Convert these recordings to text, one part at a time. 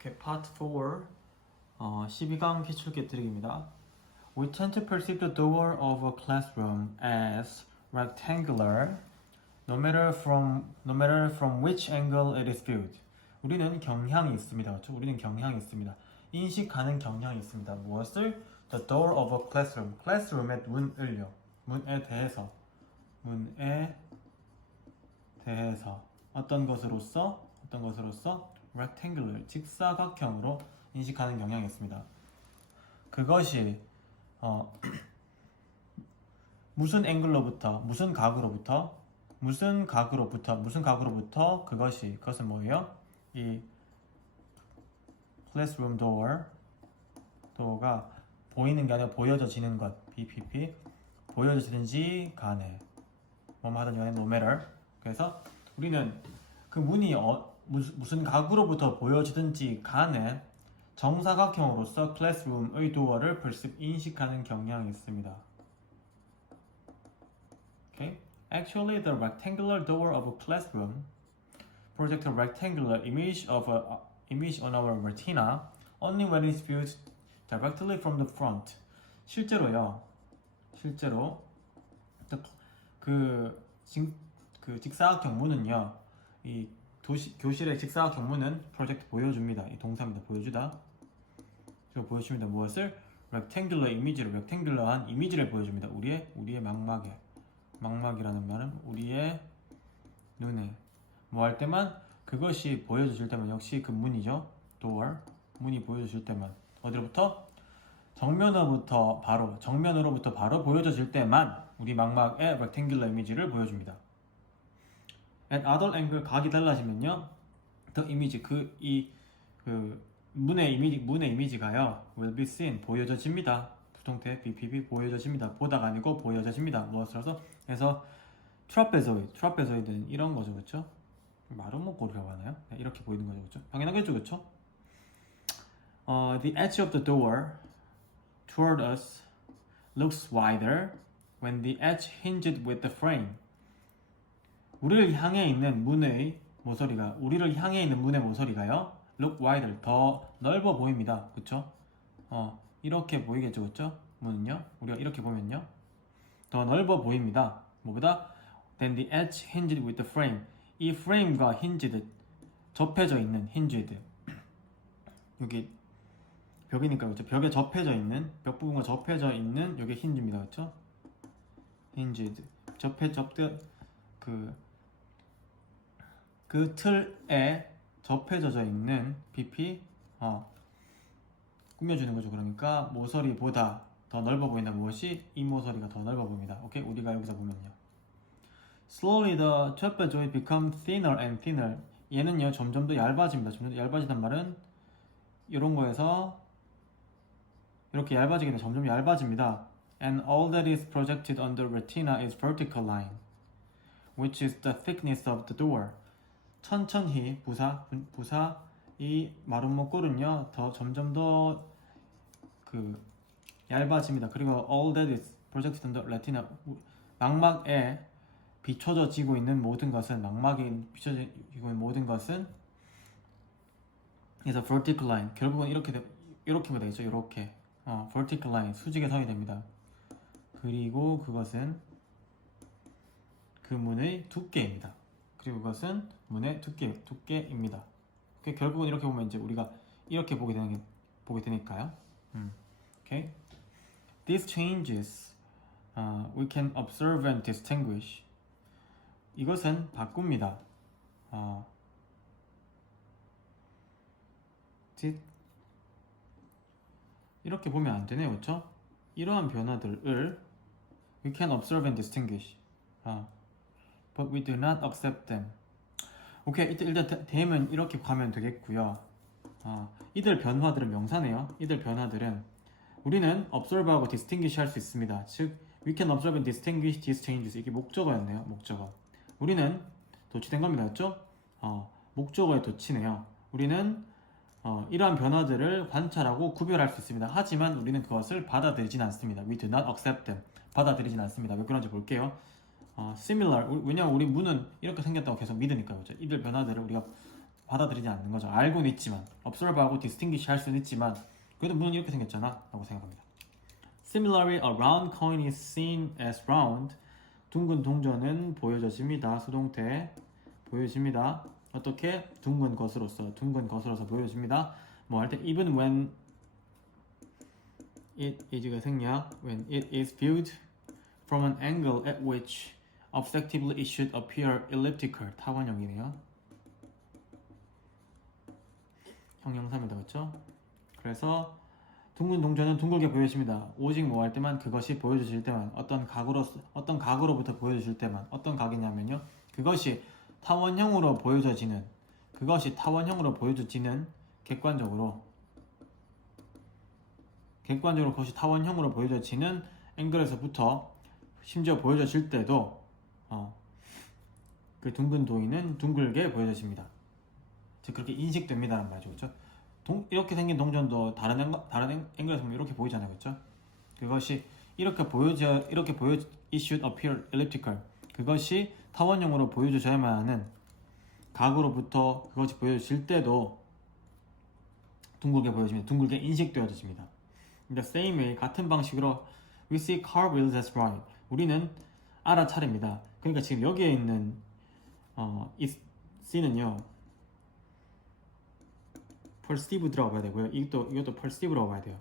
Okay, part 4, 12강 기출계 드리기입니다. We tend to perceive the door of a classroom as rectangular, no matter from which angle it is viewed. 우리는 경향이 있습니다. 그렇죠? 우리는 경향이 있습니다. 인식하는 경향이 있습니다. 무엇을? The door of a classroom. classroom의 문을요. 문에 대해서 어떤 것으로서 rectangular, 직사각형으로 인식하는 경향이 있습니다. 그것이 무슨 앵글로부터, 무슨 각으로부터 그것은 뭐예요? 이 classroom door가 보이는 게 아니라 보여져지는 것, BPP, 보여지든지 간에 뭐뭐 하든지 간에 no matter. 그래서 우리는 그 문이 무슨 각으로부터 보여지든지 간에 정사각형으로서 classroom의 door를 인식하는 경향이 있습니다. Okay? Actually, the rectangular door of a classroom projects a rectangular image on our retina only when it's viewed directly from the front. 실제로 그 직사각형 문은요, 이 교실의 직사각형 문은 프로젝트 보여줍니다. 이 동사입니다. 보여주다. 그리고 보여줍니다. 무엇을? rectangular 이미지를, rectangular한 이미지를 보여줍니다. 우리의 망막이라는 말은 우리의 눈에 뭐 할 때만, 그것이 보여질 때만, 역시 그 문이죠. door, 문이 보여질 때만, 어디로부터? 정면으로부터 바로 보여질 때만 우리 망막의 rectangular 이미지를 보여줍니다. At other angle, 각이 달라지면요, the image, 문의 이미지가요, will be seen, 보여져집니다. 부동태 BPB, 보여져집니다. 보다가 아니고 보여져집니다. 무엇으로서? 그래서 트라페조이드는 이런 거죠, 그렇죠? 말은 못 고르라고 하나요? 네, 이렇게 보이는 거죠, 그렇죠? 당연하겠죠, 그렇죠? The edge of the door toward us looks wider when the edge hinged with the frame. 우리를 향해 있는 문의 모서리가요, look wider, 더 넓어 보입니다. 그쵸? 이렇게 보이겠죠, 그쵸? 문은요, 우리가 이렇게 보면요, 더 넓어 보입니다. 뭐보다? Then the edge hinged with the frame. 이 frame과 hinged, 접해져 있는, hinged, 여기 벽이니까, 그렇죠? 벽에 접해져 있는, 벽 부분과 접해져 있는, 이게 hinge입니다, 그렇죠? hinged, 그 틀에 접해져 있는 BP, 꾸며주는 거죠. 그러니까 모서리보다 더 넓어 보인다. 무엇이? 이 모서리가 더 넓어 보입니다. 오케이? 우리가 여기서 보면요, slowly the trapezoid becomes thinner and thinner. 얘는요, 점점 더 얇아집니다. 점점 더 얇아지단 말은 이런 거에서 이렇게 얇아지게 되면 점점 얇아집니다. And all that is projected on the retina is vertical line, which is the thickness of the door. 천천히 부사 이 마름모꼴은요, 점점 더 얇아집니다. 그리고 all that is projected on the retina, 망막에 비춰지고 있는 모든 것은, 그래서 vertical line, 결국은 이렇게 되겠죠. 이렇게 vertical line, 수직의 선이 됩니다. 그리고 그것은 그 문의 두께입니다. 그리고 그것은 문의 두께입니다. 결국은 이렇게 보면 이제 우리가 이렇게 보게 되니까요. Okay. These changes we can observe and distinguish. 이것은 바꿉니다. 이렇게 보면 안 되네요, 그렇죠? 이러한 변화들을 we can observe and distinguish. But we do not accept them. 오케이, 일단 대면 이렇게 가면 되겠고요. 이들 변화들은 명사네요. 이들 변화들은 우리는 observe하고 distinguish 할 수 있습니다. 즉, we can observe and distinguish these changes. 이게 목적어였네요. 목적어. 우리는 도치된 겁니다, 그렇죠? 목적어에 도치네요. 우리는 이러한 변화들을 관찰하고 구별할 수 있습니다. 하지만 우리는 그것을 받아들이진 않습니다. We do not accept them. 받아들이진 않습니다. 왜 그런지 볼게요. similar, 왜냐면 우리 문은 이렇게 생겼다고 계속 믿으니까요. 그렇죠? 이들 변화들을 우리가 받아들이지 않는 거죠. 알고는 있지만 observe하고 distinguish 할 수는 있지만 그래도 문은 이렇게 생겼잖아 라고 생각합니다. Similarly, a round coin is seen as round. 둥근 동전은 보여져집니다. 수동태 보여집니다. 어떻게? 둥근 것으로서 보여집니다. 뭐 할 때 even when it is가 생략 when it is viewed from an angle at which objectively it should appear elliptical. 타원형이네요. 형용사입니다. 그렇죠? 그래서 둥근 동전은 둥글게 보여집니다. 오직 뭐 할 때만 그것이 보여주실 때만 어떤 각으로부터 보여주실 때만 어떤 각이냐면요. 그것이 타원형으로 보여지는 객관적으로 그것이 타원형으로 보여지는 앵글에서부터 심지어 보여질 때도 그 둥근 도인은 둥글게 보여집니다. 즉 그렇게 인식됩니다라는 말이죠. 그렇죠? 이렇게 생긴 동전도 다른 앵글에서 보면 이렇게 보이잖아요. 그렇죠? 그것이 이렇게 it should appear elliptical. 그것이 타원형으로 보여줘야만 하는 각으로부터 그것이 보여질 때도 둥글게 보여집니다. 둥글게 인식되어집니다. The same way, 같은 방식으로 we see car wheels as right. 우리는 알아차립니다. 그러니까 지금 여기에 있는 이 C는요 perceive 들어가 봐야 되고요. 이것도 perceive라고 봐야 돼요.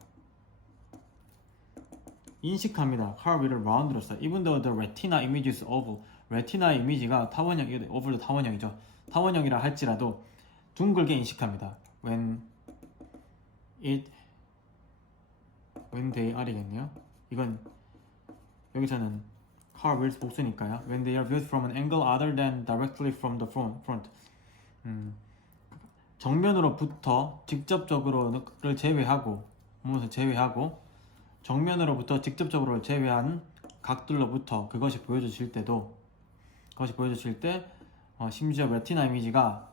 인식합니다. car wheel을 round로서 even though the retina image is oval. retina 이미지가 oval도 타원형이죠. 타원형이라 할지라도 둥글게 인식합니다. when they are겠네요. 이건 여기서는 car wheels 복수니까요. when they are viewed from an angle other than directly from the front. 정면으로부터 직접적으로를 제외하고 정면으로부터 직접적으로 제외한 각들로부터 그것이 보여질 때 심지어 레티나 이미지가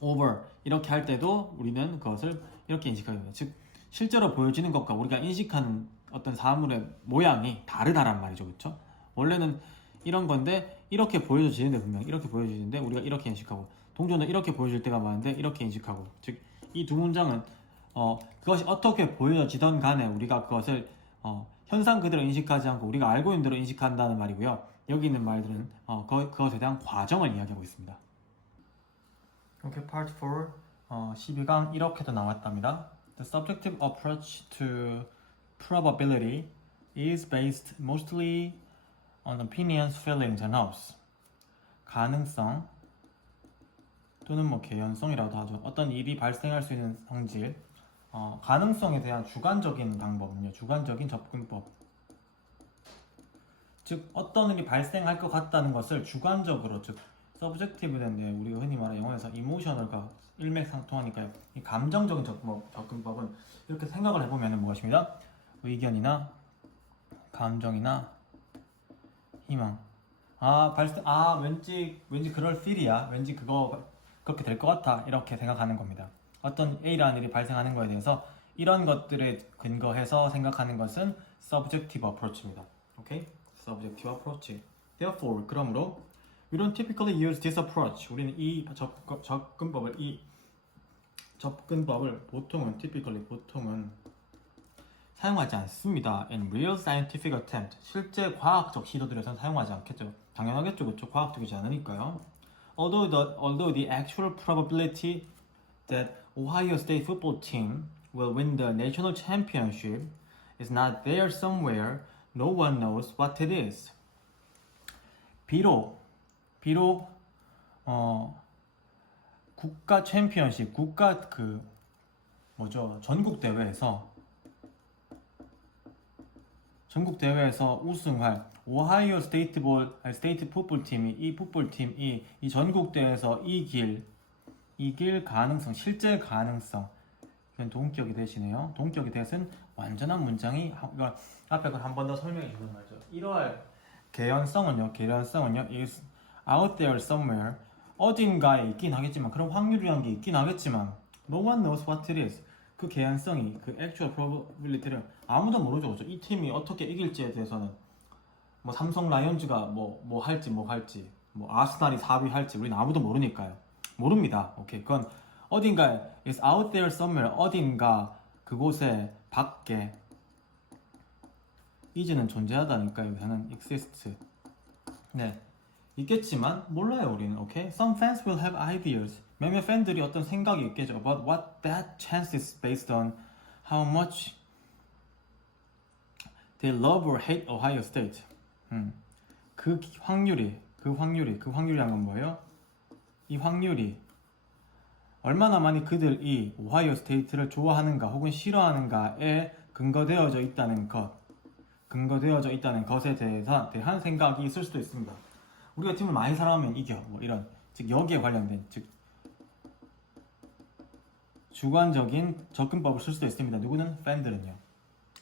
over 이렇게 할 때도 우리는 그것을 이렇게 인식하게 됩니다. 즉 실제로 보여지는 것과 우리가 인식하는 어떤 사물의 모양이 다르다란 말이죠. 그렇죠? 원래는 이런 건데 이렇게 보여지는데 분명 이렇게 보여지는데 우리가 이렇게 인식하고 동전은 이렇게 보여질 때가 많은데 이렇게 인식하고 즉 이 두 문장은 그것이 어떻게 보여지던 간에 우리가 그것을 현상 그대로 인식하지 않고 우리가 알고 있는 대로 인식한다는 말이고요. 여기 있는 말들은 그것에 대한 과정을 이야기하고 있습니다. 오케이, Part 4 12강 이렇게도 나왔답니다. The subjective approach to probability is based mostly on opinions, feelings, and hopes. 가능성 또는 뭐 개연성이라고도 하죠. 어떤 일이 발생할 수 있는 성질, 가능성에 대한 주관적인 방법은요. 주관적인 접근법. 즉 어떤 일이 발생할 것 같다는 것을 주관적으로, 즉 subjective인데 우리가 흔히 말하는 영어에서 emotional과 일맥상통하니까요. 이 감정적인 접근법은 이렇게 생각을 해보면 무엇입니다? 의견이나 감정이나 희망. 왠지 그럴 필이야. 왠지 그렇게 될 것 같아. 이렇게 생각하는 겁니다. 어떤 A라는 일이 발생하는 거에 대해서 이런 것들에 근거해서 생각하는 것은 subjective approach입니다. 오케이? subjective approach. Therefore, 그러므로 we don't typically use this approach. 우리는 이 접근법을 보통은 사용하지 않습니다. In real scientific attempt. 실제 과학적 시도들에서는 사용하지 않겠죠. 당연하겠죠. 그렇죠? 과학적이지 않으니까요. Although the actual probability that Ohio State football team will win the national championship is not there somewhere, no one knows what it is. 비록 국가 챔피언십, 전국 대회에서 우승할 오하이오 스테이트 풋볼 팀이 이 전국 대회에서 이길 가능성, 실제 가능성. 이건 동격이 대시네요. 동격이 대신 완전한 문장이 앞에 걸 한 번 더 설명해 주는 말이죠. 이러할 개연성은요 is out there somewhere. 어딘가에 있긴 하겠지만, 그런 확률이라는 게 있긴 하겠지만, no one knows what it is. 그 개연성이, 그 actual probability를 아무도 모르죠. 그렇죠? 이 팀이 어떻게 이길지에 대해서는 뭐 삼성 라이온즈가 뭐 할지, 뭐 아스날이 4위 할지 우리는 아무도 모르니까요. 모릅니다. 오케이, 그건 어딘가 is out there somewhere, 어딘가 그곳에 밖에. is는 존재하다니까 여기서는 exist. 네, 있겠지만 몰라요 우리는. 오케이, some fans will have ideas. 몇몇 팬들이 어떤 생각이 있겠죠 about what that chance is based on how much they love or hate Ohio State. 그 확률이란 건 뭐예요? 이 확률이 얼마나 많이 그들이 오하이오 스테이트를 좋아하는가 혹은 싫어하는가에 근거되어져 있다는 것에 대한 생각이 있을 수도 있습니다. 우리가 팀을 많이 사랑하면 이겨, 뭐 이런, 즉 여기에 관련된, 즉 주관적인 접근법을 쓸 수도 있습니다. 누구는? 팬들은요.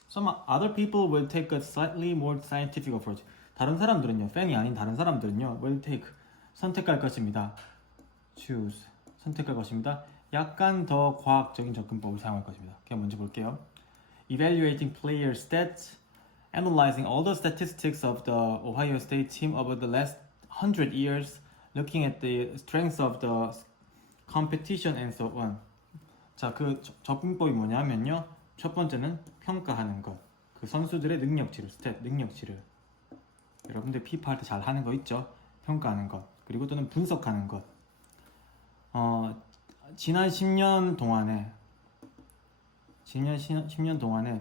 Some other people will take a slightly more scientific approach. 다른 사람들은요, 팬이 아닌 다른 사람들은요, will take, 선택할 것입니다. choose, 선택할 것입니다. 약간 더 과학적인 접근법을 사용할 것입니다. 그냥 먼저 볼게요. Evaluating player stats, analyzing all the statistics of the Ohio State team over the last 100 years, looking at the strengths of the competition and so on. 자, 그 접근법이 뭐냐면요. 첫 번째는 평가하는 것. 그 선수들의 능력치를, 스탯, 능력치를. 여러분들 피파 할 때 잘 하는 거 있죠? 평가하는 것. 그리고 또는 분석하는 것. 지난 10년 동안에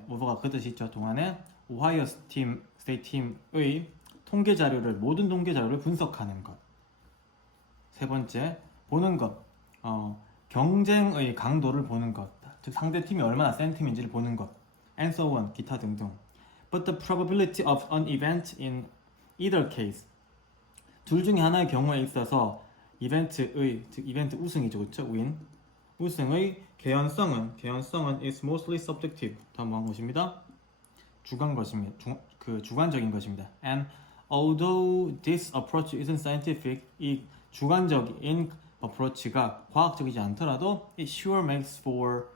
오버가 그 뜻이 있죠. 동안에 오하이오 스테이트 팀의 모든 통계 자료를 분석하는 것. 세 번째, 보는 것. 경쟁의 강도를 보는 것. 즉 상대 팀이 얼마나 센 팀인지를 보는 것. And so on, 기타 등등. But the probability of an event in either case. 둘 중에 하나의 경우에 있어서 이벤트 우승이죠, 그렇죠? win. 우승의 개연성은 is mostly subjective. 다음한 것입니다. 주관적인 것입니다. And although this approach isn't scientific, 이 주관적인 approach가 과학적이지 않더라도 it sure makes for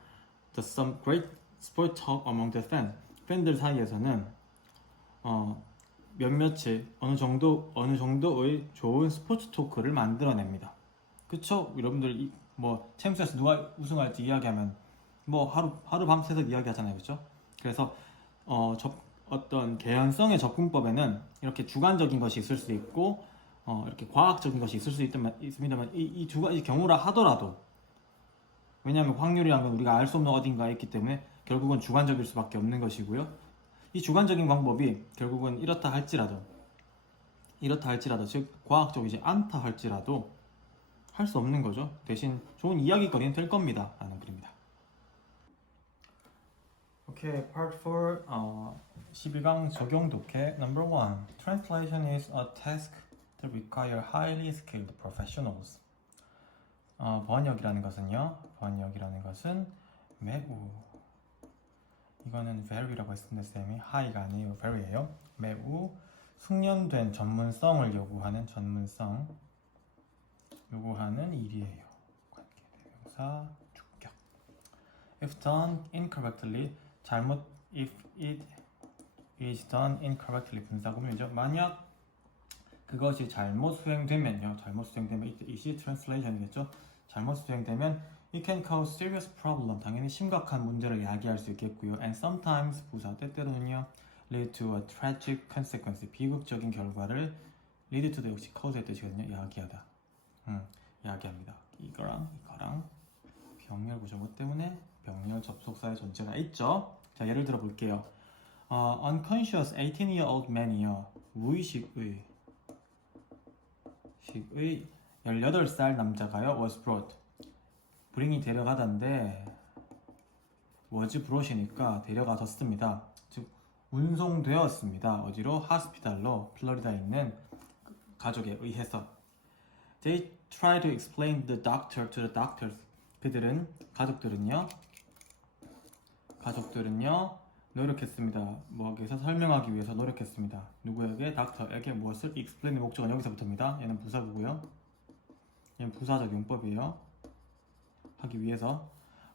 some great sport talk among the fans. 팬들 사이에서는 몇몇의 어느 정도의 좋은 스포츠 토크를 만들어냅니다. 그쵸? 여러분들 뭐 챔스에서 누가 우승할지 이야기하면 뭐 하루 밤새서 이야기하잖아요, 그렇죠? 그래서 어떤 개연성의 접근법에는 이렇게 주관적인 것이 있을 수 있고 이렇게 과학적인 것이 있을 수 있습니다만 이 두 가지 경우라 하더라도, 왜냐하면 확률이란 건 우리가 알 수 없는 어딘가에 있기 때문에 결국은 주관적일 수밖에 없는 것이고요. 이 주관적인 방법이 결국은 이렇다 할지라도 즉 과학적이지 않다 할지라도 할 수 없는 거죠. 대신 좋은 이야기거리는 될 겁니다 라는 글입니다. 오케이, part 4 12강 적용 독해 number 1. Translation is a task that require highly skilled professionals. 번역이라는 것은 매우, 이거는 very라고 했습니다. 쌤이 high가 아니에요, very예요. 매우 숙련된 전문성을 요구하는 일이에요. 관계대명사 주격. If done incorrectly, if it is done incorrectly, 분사구문이죠. 만약 그것이 잘못 수행되면요. it이 translation이겠죠. 잘못 수행되면 it can cause serious problem. 당연히 심각한 문제를 야기할 수 있겠고요. And sometimes, 부사 때때로는요, lead to a tragic consequence. 비극적인 결과를 lead to도 역시 cause의 뜻이거든요. 야기합니다. 이거랑 병렬 구조모 때문에 병렬 접속사의 존재가 있죠. 자, 예를 들어 볼게요. Unconscious 18-year-old man이요. 무의식의 18살 남자가요. was brought. bring이 데려가다인데 was brought이니까 데려가졌습니다. 즉 운송되었습니다. 어디로? hospital로, 플로리다에 있는 가족에 의해서. They try to explain the doctor to the doctors. 가족들은요 노력했습니다. 뭐에서 설명하기 위해서 노력했습니다. 누구에게? 닥터에게 무엇을? explain의 목적은 여기서부터입니다. 얘는 부사구고요. 얘는 부사적 용법이에요. 하기 위해서.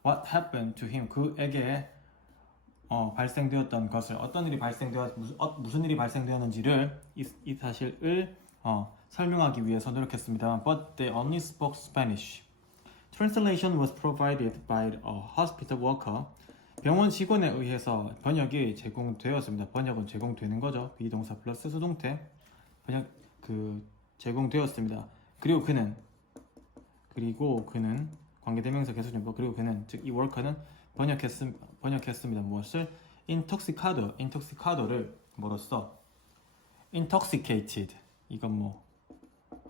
What happened to him? 그에게 발생되었던 것을, 어떤 일이 무슨 일이 발생되었는지를 이 사실을 설명하기 위해서 노력했습니다. But they only spoke Spanish. Translation was provided by a hospital worker. 병원 직원에 의해서 번역이 제공되었습니다. 번역은 제공되는 거죠. 비동사 플러스 수동태 번역 제공되었습니다. 그리고 그는 관계대명사 계속용법 그리고 그는 즉 이 워커는 번역했습니다. 무엇을? intoxicado를 뭐로써? intoxicated 이건 뭐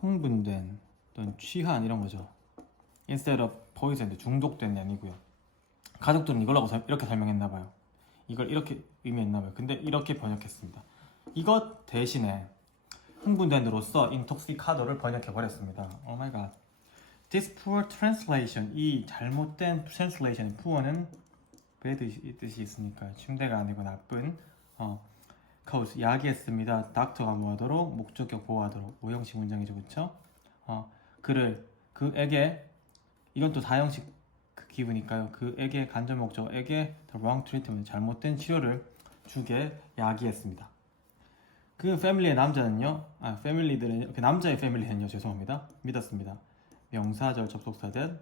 흥분된 또는 취한 이런 거죠. instead of poisoned 중독된 아니고요. 가족들은 이렇게 설명했나봐요. 이걸 이렇게 의미했나봐요. 근데 이렇게 번역했습니다. 이것 대신에 흥분된으로서 intoxicado를 번역해버렸습니다. Oh my god. This poor translation, 이 잘못된 translation, poor는 bad 뜻이 있으니까 침대가 아니고 나쁜 cause, 야기했습니다. doctor가 뭐하도록? 목적격 보호하도록. 5형식 문장이죠, 그쵸? 그에게 이건 또 4형식 기브니까요. 그에게 간접 목적에게 the wrong treatment, 잘못된 치료를 주게 야기했습니다. 그 패밀리의 남자는요, 패밀리들은 그 남자의 패밀리는요, 죄송합니다. 믿었습니다. 명사절 접속사된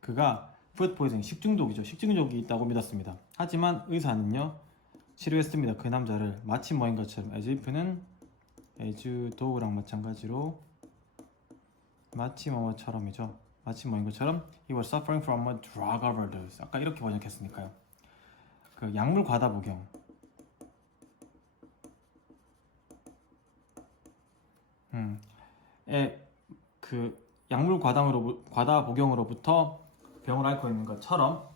그가 food poisoning, 식중독이죠. 식중독이 있다고 믿었습니다. 하지만 의사는요, 치료했습니다. 그 남자를 마치 뭐인 것처럼 as if는 as though랑 마찬가지로 마치 뭐처럼이죠. 마치 뭐인 것처럼 he was suffering from a drug overdose. 아까 이렇게 번역했으니까요. 그 약물 과다 복용. 그 약물 과다 복용으로부터 병을 앓고 있는 것처럼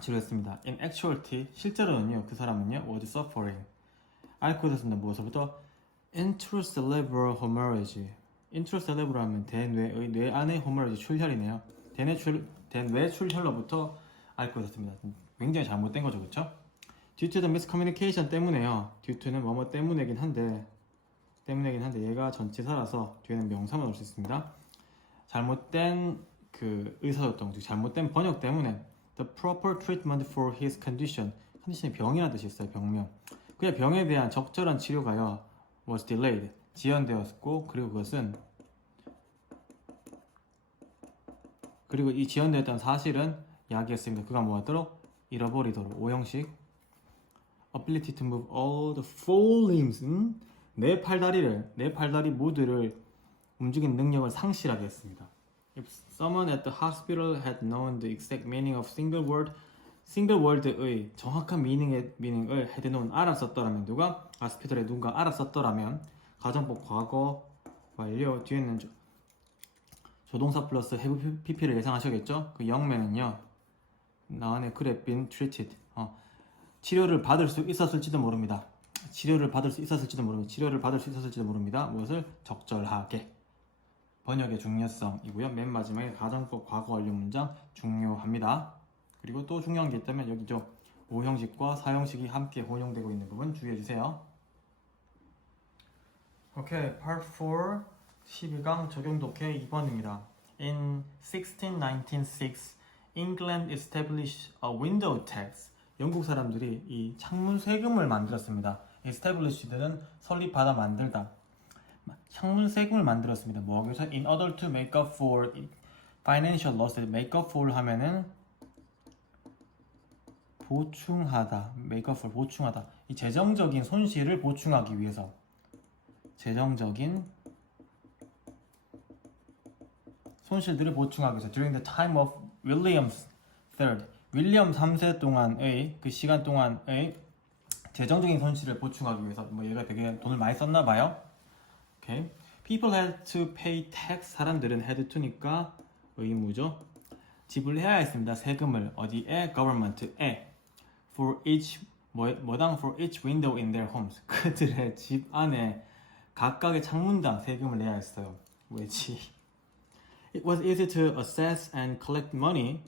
치료했습니다. In actuality, 실제로는요, 그 사람은요, was suffering. 앓고 있었습니다. 무엇으로부터? intracerebral hemorrhage. intracerebral 하면 뇌 안의 hemorrhage, 출혈이네요. 대뇌 출혈로부터 앓고 있었습니다. 굉장히 잘못된 거죠, 그렇죠? Due to the miscommunication 때문에요. due to는 뭐뭐 때문이긴 한데 얘가 전치사라서 뒤에는 명사만 올 수 있습니다. 잘못된 그 의사소통, 즉 잘못된 번역 때문에 the proper treatment for his condition, 컨디션이 병이라는 뜻이 있어요. 병명. 그의 병에 대한 적절한 치료가요, was delayed, 지연되었고, 그리고 이 지연되었다는 사실은 야기했습니다. 그가 뭐하도록? 잃어버리도록. 5형식 ability to move all the four limbs, 네 팔다리 모두를 움직이는 능력을 상실하게 했습니다. If someone at the hospital had known the exact meaning of single word의 정확한 미닝을 had known, 알았었더라면, 누가? hospital에 누군가 알았었더라면, 가정법 과거 완료, 뒤에는 조동사 플러스 have pp를 예상하셔야겠죠? 그 영매는요, 나안에 could have been treated, 치료를 받을 수 있었을지도 모릅니다. 무엇을? 적절하게. 번역의 중요성이고요. 맨 마지막에 가정법 과거 완료 문장 중요합니다. 그리고 또 중요한 게 있다면 여기죠. 5형식과 4형식이 함께 혼용되고 있는 부분 주의해주세요. 오케이, Part 4 12강 적용 독해 2번입니다. In 1696, England established a window tax. 영국 사람들이 이 창문 세금을 만들었습니다. established는 설립하다, 만들다. 창문 세금을 만들었습니다. 뭐하기 위해서? In order to make up for financial loss. make up for 하면은 보충하다. make up for, 보충하다. 이 재정적인 손실을 보충하기 위해서. 재정적인 손실들을 보충하기 위해서. During the time of William III. 윌리엄 3세 동안의 그 시간 동안의 재정적인 손실을 보충하기 위해서. 뭐 얘가 되게 돈을 많이 썼나 봐요. Okay. People had to pay tax. 사람들은 had to니까 의무죠. 지불해야 했습니다. 세금을. 어디에? government에. For each 뭐당? For each window in their homes. 그들의 집 안에 각각의 창문당 세금을 내야 했어요. 왜지? It was easy to assess and collect money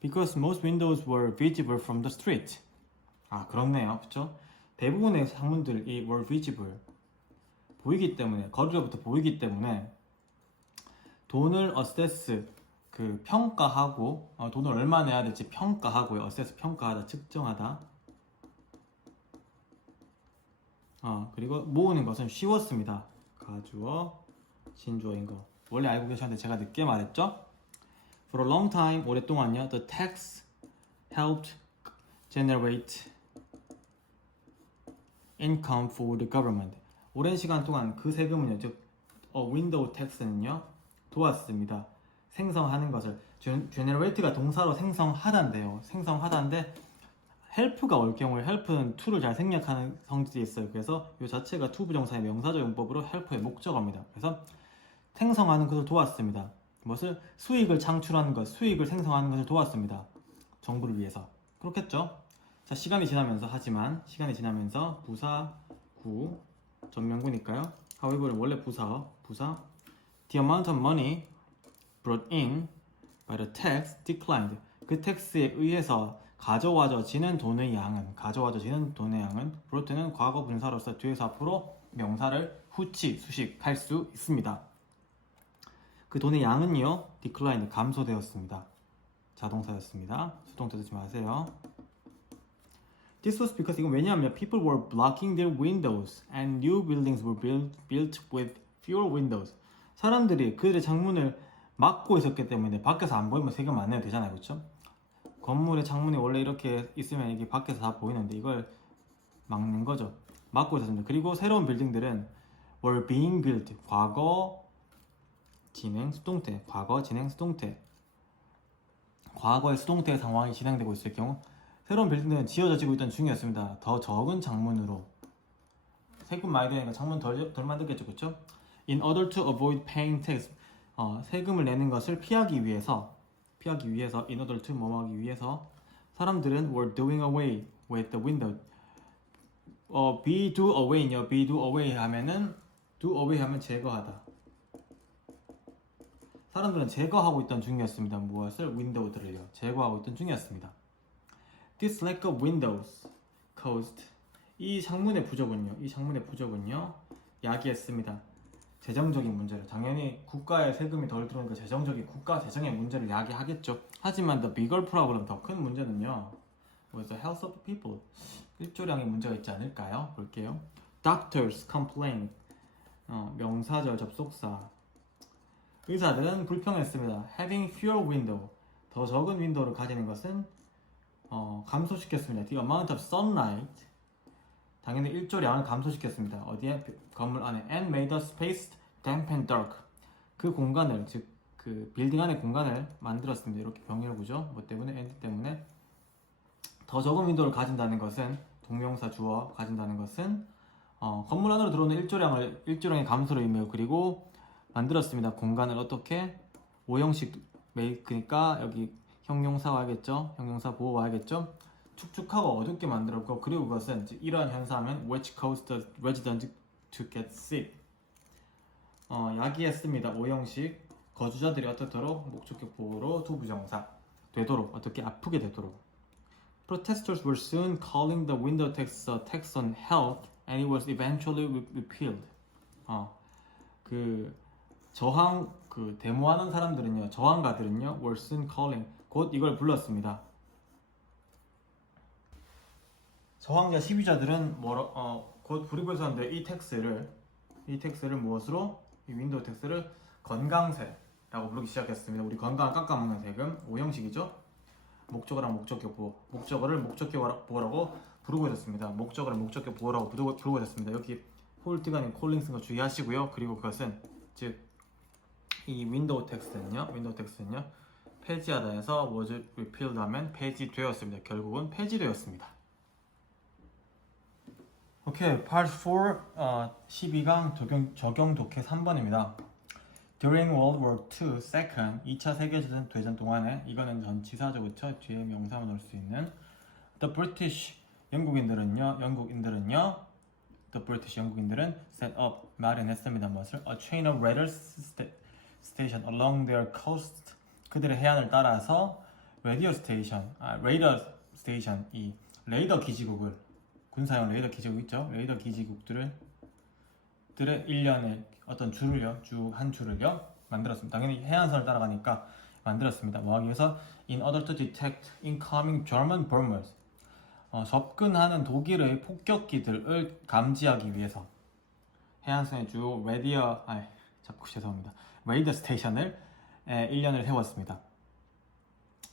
because most windows were visible from the street. 그렇네요. 그렇죠? 대부분의 창문들이 were visible, 보이기 때문에, 거리로부터 보이기 때문에 돈을 assess, 그 평가하고, 돈을 얼마 내야 될지 평가하고요. assess, 평가하다, 측정하다. 그리고 모으는 것은 쉬웠습니다. 가주어, 진주어인 거. 원래 알고 계셨는데 제가 늦게 말했죠? For a long time, 오랫동안요, the tax helped generate income for the government. 오랜 시간 동안 그 세금은요, 즉 window tax는요, 도왔습니다. 생성하는 것을. generate가 동사로 생성하다인데요. 생성하다인데 help가 올 경우에 help는 to를 잘 생략하는 성질이 있어요. 그래서 이 자체가 to 부정사의 명사적 용법으로 help의 목적어입니다. 그래서 생성하는 것을 도왔습니다. 무엇을? 수익을 창출하는 것, 수익을 생성하는 것을 도왔습니다. 정부를 위해서. 그렇겠죠? 자, 시간이 지나면서 하지만 시간이 지나면서 부사, 구, 전명구니까요. however는 원래 부사. The amount of money brought in by the tax declined. 그 텍스에 의해서 가져와져지는 돈의 양은 brought는 과거 분사로서 뒤에서 앞으로 명사를 후치, 수식할 수 있습니다. 그 돈의 양은요, declined, 감소되었습니다. 자동사였습니다. 수동태 쓰지 마세요. This was because 이건 왜냐하면 people were blocking their windows and new buildings were built with fewer windows. 사람들이 그들의 창문을 막고 있었기 때문에 밖에서 안 보이면 세금 안 내도 되잖아요, 그렇죠? 건물의 창문이 원래 이렇게 있으면 이게 밖에서 다 보이는데 이걸 막는 거죠. 막고 있었습니다. 그리고 새로운 빌딩들은 were being built, 과거 진행 수동태, 과거의 수동태 상황이 진행되고 있을 경우 새로운 빌딩들은 지어지고 있던 중이었습니다. 더 적은 창문으로. 세금 많이 되니까 창문 덜 만들겠죠, 그렇죠? In order to avoid paying tax, 세금을 내는 것을 피하기 위해서 in order to 뭐하기 위해서 사람들은 were doing away with the window. be do away요. be do away 하면은 do away 하면 제거하다. 사람들은 제거하고 있던 중이었습니다. 무엇을? 윈도우들을요. 제거하고 있던 중이었습니다. This lack of windows caused 이 창문의 부족은요 야기했습니다. 재정적인 문제를. 당연히 국가의 세금이 덜 들어오니까 국가 재정의 문제를 야기하겠죠. 하지만 the bigger problem, 더 큰 문제는요 was the health of the people. 일조량의 문제가 있지 않을까요? 볼게요. Doctors complained. 명사절 접속사. 의사들은 불평했습니다. Having fewer window, 더 적은 윈도우를 가지는 것은 감소시켰습니다. The amount of sunlight, 당연히 일조량을 감소시켰습니다. 어디에? 건물 안에. And made the space damp and dark. 그 공간을, 즉 그 빌딩 안의 공간을 만들었습니다. 이렇게 병렬구죠. 뭐 때문에? and 때문에. 더 적은 윈도우를 가진다는 것은, 동명사 주어 가진다는 것은 건물 안으로 들어오는 일조량의 감소를 의미해요. 그리고 만들었습니다. 공간을 어떻게? 오형식 메이크니까 여기 형용사 와야겠죠? 형용사 보호 와야겠죠? 축축하고 어둡게 만들었고, 그리고 그것은 이러한 현상은 which caused the resident to get sick. 야기했습니다. 오형식. 거주자들이 어떻도록? 목적격 보호로 두 부정사. 되도록, 어떻게 아프게 되도록. Protesters were soon calling the window tax a tax on health, and it was eventually repealed. 데모하는 사람들은요, 저항가들은요, were soon calling, 곧 이걸 불렀습니다. 저항자 시위자들은 곧 부르고 있었는데 이 텍스를 무엇으로? 이 윈도우 텍스를 건강세라고 부르기 시작했습니다. 우리 건강 깎아먹는 세금, 오형식이죠. 목적어랑 목적격 보호, 목적어를 목적격 보호라고 부르고 있었습니다. 목적어를 목적격 보호라고 부르고 있었습니다. 여기 홀트가 아닌 콜링 쓴 거 주의하시고요. 그리고 그것은 즉 이 윈도우 텍스트는요 폐지하다에서 was repealed 하면 폐지되었습니다. 결국은 폐지되었습니다. 오케이, part 4 12강 적용 독해 3번입니다. During World War II, second 2차 세계대전 동안에, 이거는 전치사죠, 그쵸? 뒤에 명사만 넣을 수 있는 The British 영국인들은요 set up 마련했습니다. 무엇을? A chain of radar station along their coast. 그들의 해안을 따라서 레이더 스테이션, 이 레이더 기지국을, 군사용 레이더 기지국 있죠? 레이더 기지국들의 일련의 어떤 한 줄을요 만들었습니다. 당연히 해안선을 따라가니까 만들었습니다. 뭐 하기 위해서? In order to detect incoming German bombers. 접근하는 독일의 폭격기들을 감지하기 위해서 해안선의 주 레이더 스테이션을 1년을 세웠습니다.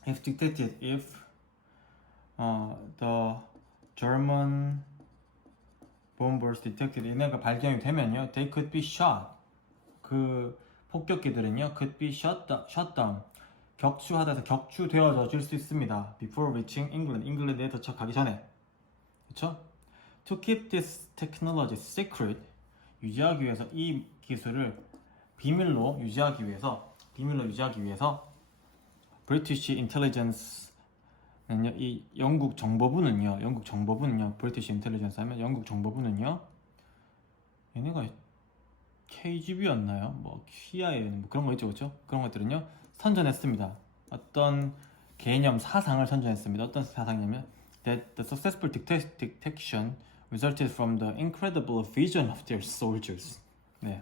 if detected, if the German bombers detected, 얘네가 발견이 되면요, they could be shot. 그 폭격기들은요, could be shot down. 격추하다에서 격추되어질 수 있습니다. Before reaching England, 잉글랜드에 도착하기 전에. 그렇죠? To keep this technology secret, 유지하기 위해서 이 기술을 비밀로 유지하기 위해서 British Intelligence는요, 이 영국 정보부는요, British Intelligence 하면 영국 정보부는요, 얘네가 KGB였나요? 뭐 CIA 뭐 그런 거 있죠, 그렇죠? 그런 것들은요 선전했습니다. 어떤 개념 사상을 선전했습니다. 어떤 사상이냐면 that the successful detection resulted from the incredible vision of their soldiers. 네,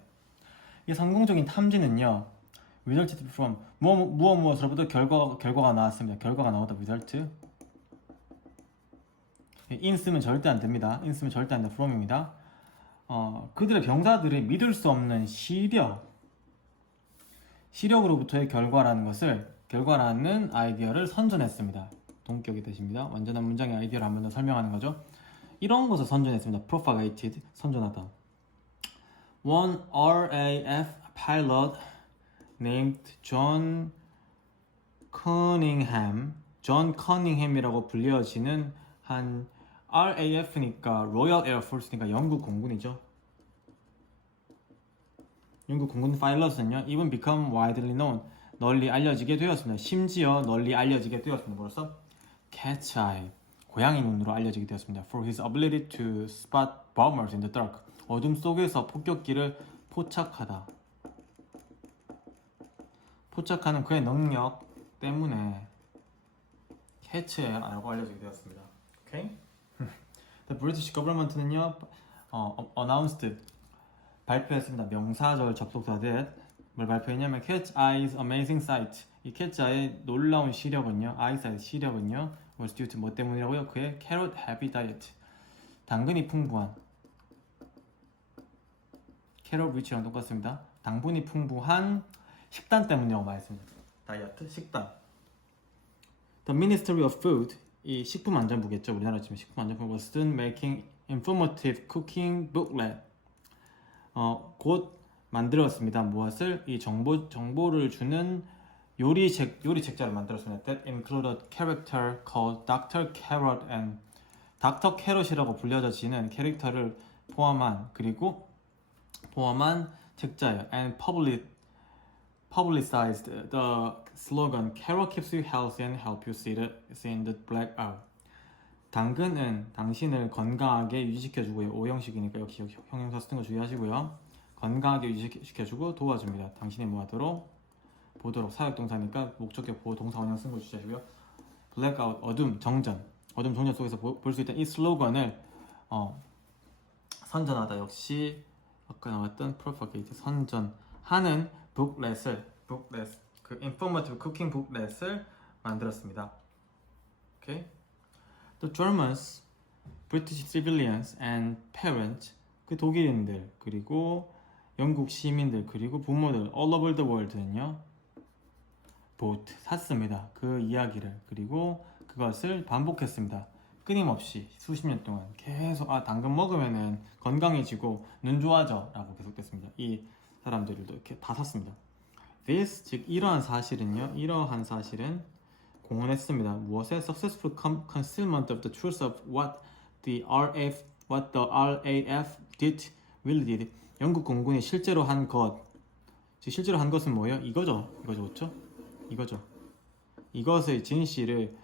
이 성공적인 탐지는요 resulted from 무엇으로부터 결과가 나왔습니다. 결과가 나오다 result. in 쓰면 절대 안 됩니다. in 쓰면 절대 안 돼. from입니다. 그들의 병사들이 믿을 수 없는 시력으로부터의 결과라는 아이디어를 선전했습니다. 동격이 되십니다. 완전한 문장의 아이디어를 한 번 더 설명하는 거죠. 이런 것을 선전했습니다. propagated, 선전하다. One RAF pilot named John Cunningham이라고 불려지는 한 RAF니까 Royal Air Force니까 영국 공군이죠. 영국 공군 파일럿은요, even become widely known, 널리 알려지게 되었습니다. 심지어 널리 알려지게 되었습니다. 뭐로써? Cat's eye, 고양이 눈으로 알려지게 되었습니다. For his ability to spot bombers in the dark, 어둠 속에서 폭격기를 포착하는 그의 능력 때문에 Cat's eye라고 알려지게 되었습니다. 오케이? The British government는요, announced, 발표했습니다. 명사절 접속사 that 뭘 발표했냐면 Cat's eye's amazing sight. 이 Cat's eye의 놀라운 시력은요, eyesight 시력은요, was due to 뭐 때문이라고요? 그의 carrot heavy diet. 당근이 풍부한. carrot rich랑 똑같습니다. 당분이 풍부한 식단 때문이라고 말했습니다. 다이어트, 식단. The Ministry of Food, 이 식품안전부겠죠. 우리나라 지금 식품안전부 was soon making informative cooking booklet. 곧 만들었습니다. 무엇을? 이 정보를 주는 요리책자를 만들었습니다. That included character called Dr. Carrot and Dr. Carrot이라고 불려지는 캐릭터를 포함한 책자예요. And publicized the slogan Carrot keeps you healthy and help you see the black out. 당근은 당신을 건강하게 유지시켜주고요. 오형식이니까 역시 형용사 쓰는 거 주의하시고요. 건강하게 유지시켜주고 도와줍니다. 당신이 뭐하도록? 보도록. 사역동사니까 목적격 보호 동사 원형 쓴 거 주의하시고요. blackout, 어둠 정전 속에서 볼 수 있던 이 슬로건을 선전하다. 역시 아까 나왔던 propagate, 선전하는 북렛, 그 informative cooking 북렛을 만들었습니다. 오케이? The Germans, British civilians and parents, 그 독일인들, 그리고 영국 시민들, 그리고 부모들 all over the world는요, bought, 샀습니다. 그 이야기를. 그리고 그것을 반복했습니다. 끊임없이 수십 년 동안 계속 당근 먹으면은 건강해지고 눈 좋아져 라고 계속됐습니다. 이 사람들도 이렇게 다 샀습니다. This, 즉 이러한 사실은 공언했습니다. 무엇에? Successful concealment of the truth of what the RAF did, really did. 영국 공군이 실제로 한 것. 실제로 한 것은 뭐예요? 이거죠, 그렇죠? 이거죠. 이것의 진실을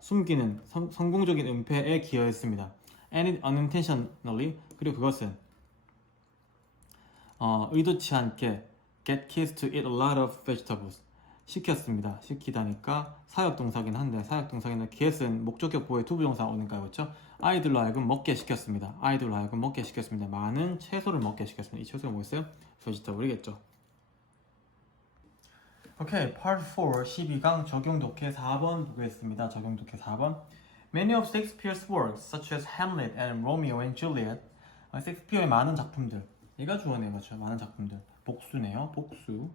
숨기는 성공적인 은폐에 기여했습니다. And it unintentionally, 그리고 그것은 의도치 않게 get kids to eat a lot of vegetables. 시켰습니다. 시키다니까 사역동사긴 한데 사역동사긴 한데 get은 목적격 보호의 투부정사 오니까 그렇죠? 아이들로 하여금 먹게 시켰습니다. 많은 채소를 먹게 시켰습니다. 이 채소가 뭐였어요? vegetable이겠죠. 오케이, part 4 12강 적용 독해 4번 보겠습니다. 적용 독해 4번. Many of Shakespeare's works, such as Hamlet and Romeo and Juliet, 셰익스피어의 많은 작품들, 얘가 주어네요, 그렇죠? 많은 작품들, 복수네요, 복수.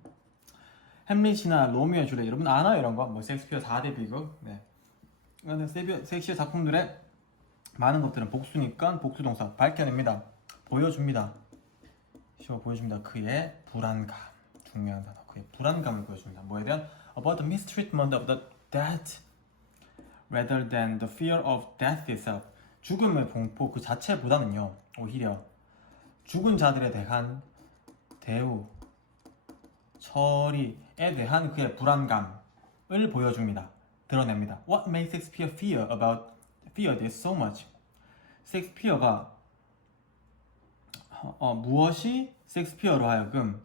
햄릿이나 로미오 줄리엣 여러분 아나요 이런 거? 뭐 셰익스피어 4대 비극. 네. 셰익스피어 작품들의 많은 것들은 복수니까 복수 동사 밝혀냅니다. 보여줍니다. 보여줍니다. 그의 불안감. 중요한 단어. 그의 불안감을 보여줍니다. 뭐에 대한? About the mistreatment of the dead rather than the fear of death itself. 죽음의 공포 그 자체보다는요. 오히려 죽은 자들에 대한 대우, 처리에 대한 그의 불안감을 보여줍니다. 드러냅니다. What made Shakespeare fear this so much? 셰익스피어가 무엇이 셰익스피어로 하여금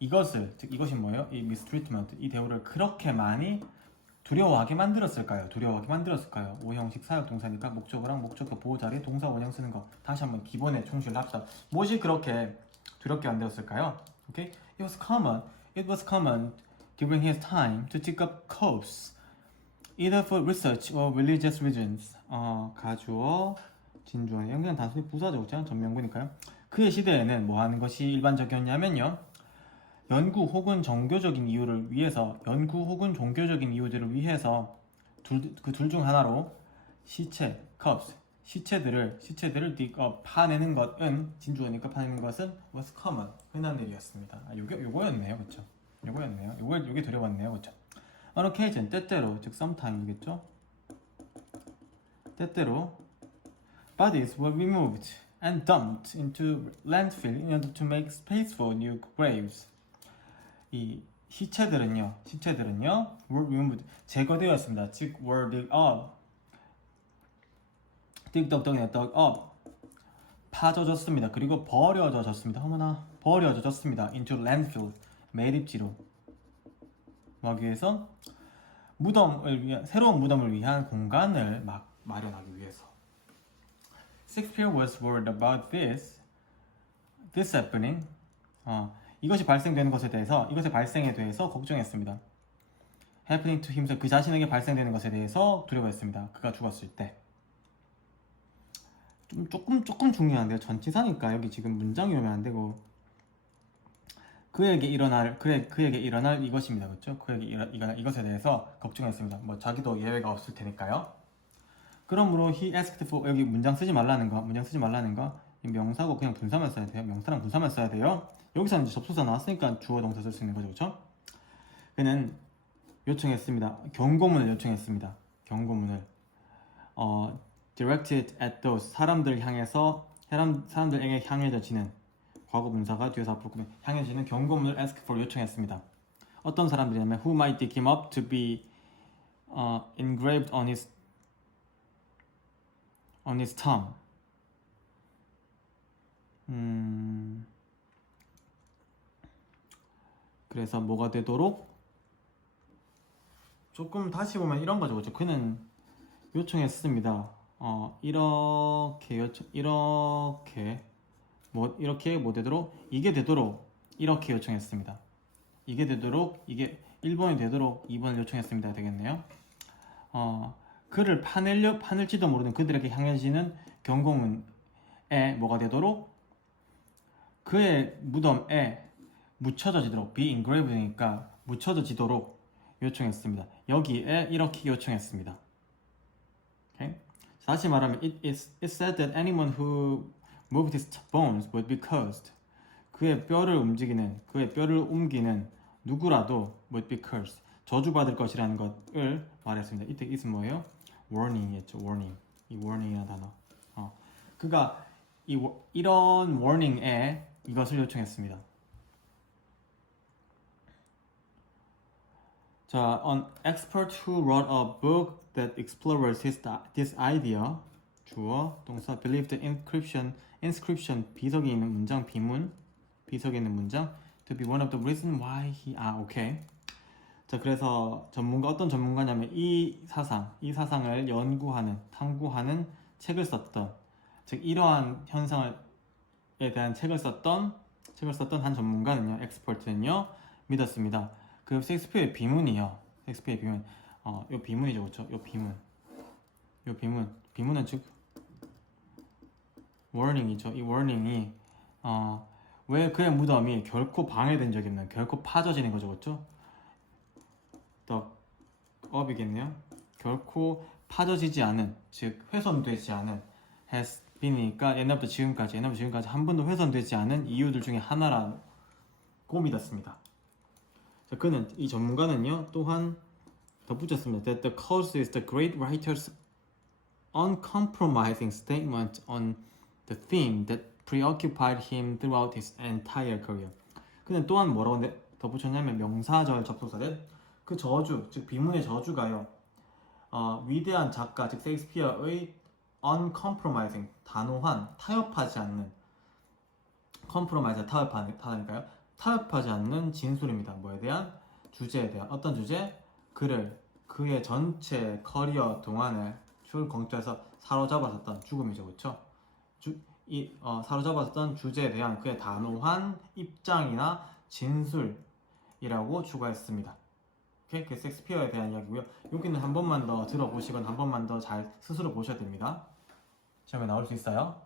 이것을 즉 이것이 뭐예요? 이 mistreatment 이 대우를 그렇게 많이 두려워하게 만들었을까요? 오형식 사역 동사니까 목적어랑 목적어 보호 자리에 동사 원형 쓰는 거 다시 한번 기본에 충실합시다. 무엇이 그렇게 두렵게 만들었을까요? Okay? It was common during his time to take up courses either for research or religious reasons. 가주어, 진주어. 그냥 단순히 부사죠. 전명구니까요. 그의 시대에는 뭐 하는 것이 일반적이었냐면요. 연구 혹은 종교적인 이유들을 위해서 그 둘 중 하나로 시체들을 dig up 파내는 것은 진주어니까 파내는 것은 was common 흔한 일이었습니다. 요거였네요, 그렇죠? 요게 두려웠네요, 그렇죠? On occasion 때때로 즉 sometime이겠죠? 때때로 bodies were removed and dumped into landfill in order to make space for new graves. 이 시체들은요 were removed 제거되었습니다. 즉 were dug up dug up 파져졌습니다. 그리고 버려져졌습니다. 버려져졌습니다. into landfill 매립지로 하기 위해서 새로운 무덤을 위한 공간을 마련하기 위해서. Shakespeare was worried about this happening. 이것의 발생에 대해서 걱정했습니다. happening to himself 그 자신에게 발생되는 것에 대해서 두려워했습니다. 그가 죽었을 때. 조금 중요한데요. 전치사니까 여기 지금 문장이 오면 안 되고 그에게 일어날 이것입니다. 그렇죠? 그에게 일어날 이것에 대해서 걱정했습니다. 뭐 자기도 예외가 없을 테니까요. 그러므로 he asked for 여기 문장 쓰지 말라는 거. 이 명사고 그냥 분사만 써야 돼요. 명사랑 분사만 써야 돼요. 여기서는 이제 접속사 나왔으니까 주어 동사 쓸 수 있는 거죠, 그렇죠? 그는 요청했습니다. 경고문을 요청했습니다. 경고문을 directed at those 사람들에게 향해져지는 과거 분사가 뒤에서 앞으로 꾸며 향해지는 경고문을 ask for 요청했습니다. 어떤 사람들이냐면 who might dig him up to be engraved on his tomb. 그래서 뭐가 되도록 조금 다시 보면 이런 거죠, 그렇죠? 그는 요청했습니다. 이렇게 뭐 되도록 이게 되도록 이렇게 요청했습니다. 이게 1번이 되도록 2번을 요청했습니다. 되겠네요. 그를 파낼지도 모르는 그들에게 향해지는 경고문에 뭐가 되도록 그의 무덤에 묻혀져지도록 be engraved니까 묻혀져지도록 요청했습니다. 여기에 이렇게 요청했습니다. Okay? 다시 말하면 it said that anyone who moved his bones would be cursed. 그의 뼈를 옮기는 누구라도 would be cursed. 저주받을 것이라는 것을 말했습니다. 이때 is 뭐예요? warning이었죠. warning. 이 warning이라는 단어. 그가 이런 warning에 이것을 요청했습니다. 자, an expert who wrote a book that explores this idea. 주어, 동사, believed inscription 비석이 있는 문장, 비석이 있는 문장 to be one of the reasons why he okay. 자, 그래서 어떤 전문가냐면 이 사상을 탐구하는 책을 썼던, 즉 이러한 현상에 대한 책을 썼던 한 전문가는요, 엑스퍼트는요 믿었습니다. 그 셰익스피어의 비문이요. 요 비문이죠, 그렇죠? 요 비문은 즉 warning이죠. 이 warning이 왜 그의 무덤이 결코 방해된 적이 없는, 결코 파져지는 거죠, 그렇죠? The up이겠네요. 결코 파져지지 않은, 즉 훼손되지 않은 has been이니까 옛날부터 지금까지 한 번도 훼손되지 않은 이유들 중에 하나라고 믿었습니다. 자, 이 전문가는요 또한 덧붙였습니다. That the cause is the great writer's uncompromising statement on the theme that preoccupied him throughout his entire career. 그는 또한 뭐라고 덧붙였냐면 명사절 접속사된 그 저주, 즉 비문의 저주가요. 위대한 작가, 즉 셰익스피어의 uncompromising, 단호한, 타협하지 않는, compromise, 타협하니까요. 타협하지 않는 진술입니다. 뭐에 대한? 주제에 대한. 어떤 주제? 그의 전체 커리어 동안을 출공자에서 사로잡았었던 죽음이죠, 그렇죠? 사로잡았었던 주제에 대한 그의 단호한 입장이나 진술이라고 추가했습니다. 오케이? 그 셰익스피어에 대한 이야기고요. 여기는 한 번만 더 들어보시건 한 번만 더 잘 스스로 보셔야 됩니다. 시험에 나올 수 있어요.